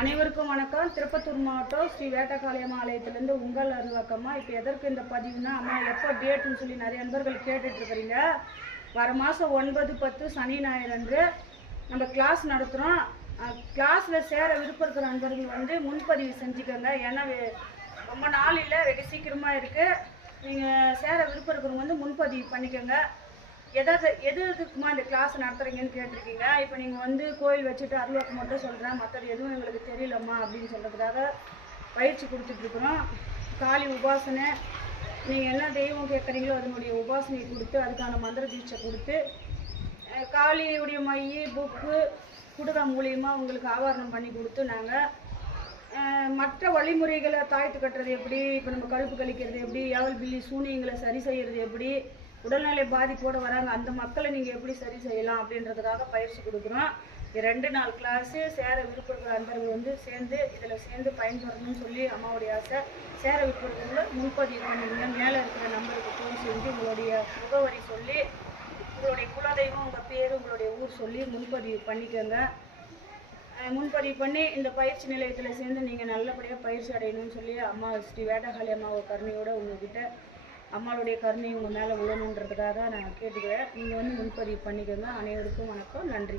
அனைவருக்கும் வணக்கம். திருப்பத்தூர் மாவட்டம் ஸ்ரீ வேட்டக்காளியம்மா ஆலயத்திலேருந்து உங்கள் அருள்வாக்கம்மா. இப்போ எதற்கு இந்த பதிவுனா, அம்மா எப்போ டேட்டுன்னு சொல்லி நிறைய நண்பர்கள் கேட்டுட்ருக்குறீங்க. வர மாதம் 9, 10 சனி ஞாயிறு அன்று நம்ம கிளாஸ் நடத்துகிறோம். கிளாஸில் சேர விருப்பம் இருக்கிற நண்பர்கள் வந்து முன்பதிவு செஞ்சுக்கோங்க. ஏன்னா ரொம்ப நாள் இல்லை, வெகு சீக்கிரமாக இருக்குது. நீங்கள் சேர விருப்பம் இருக்கிறவங்க வந்து முன்பதிவு பண்ணிக்கோங்க. எதுக்குமா இந்த கிளாஸ் நடத்துகிறீங்கன்னு கேட்டிருக்கீங்க. இப்போ நீங்கள் வந்து கோயில் வச்சுட்டு அருள்வாக்கு மட்டும் சொல்கிறேன், மற்றது எதுவும் எங்களுக்கு தெரியலம்மா அப்படின்னு சொல்கிறதுக்காக பயிற்சி கொடுத்துட்ருக்குறோம். காளி உபாசனை, நீங்கள் என்ன தெய்வம் கேட்குறீங்களோ அதனுடைய உபாசனையை கொடுத்து அதுக்கான மந்திர தீட்சை கொடுத்து காளியுடைய மை புக்கு குடுகா மூலியமாக உங்களுக்கு ஆவாரணம் பண்ணி கொடுத்து நாங்கள் மற்ற வழிமுறைகளை தாய்த்து கட்டுறது எப்படி, இப்போ நம்ம கழுப்பு கழிக்கிறது எப்படி, ஏவல் பில்லி சூனியங்களை சரி செய்கிறது எப்படி, உடல்நிலை பாதிப்போடு வராங்க அந்த மக்களை நீங்கள் எப்படி சரி செய்யலாம் அப்படின்றதுக்காக பயிற்சி கொடுக்குறோம். 2 நாள் கிளாஸு. சேர விருப்பப்படுற அன்பர்கள் வந்து சேர்ந்து பயன்பெறணும்னு சொல்லி அம்மாவுடைய ஆசை. சேர விருப்பப்படுறவங்கள முன்பதிவு பண்ணிடுங்க. மேலே இருக்கிற நம்பருக்கு ஃபோன் செஞ்சு உங்களுடைய முகவரி சொல்லி, உங்களுடைய குலதெய்வம், உங்கள் பேர், உங்களுடைய ஊர் சொல்லி முன்பதிவு பண்ணிக்கோங்க. முன்பதிவு பண்ணி இந்த பயிற்சி நிலையத்தில் சேர்ந்து நீங்கள் நல்லபடியாக பயிற்சி அடையணும்னு சொல்லி அம்மா ஸ்ரீ வேட்டக்காளி அம்மாவை கருணையோடு உங்ககிட்ட அம்மாளுடைய கருணை உங்கள் மேலே விழணுன்றதுக்காக நான் கேட்டுக்கிறேன். நீங்கள் வந்து முன்பதிவு பண்ணிக்கோங்க. அனைவருக்கும் வணக்கம். நன்றி.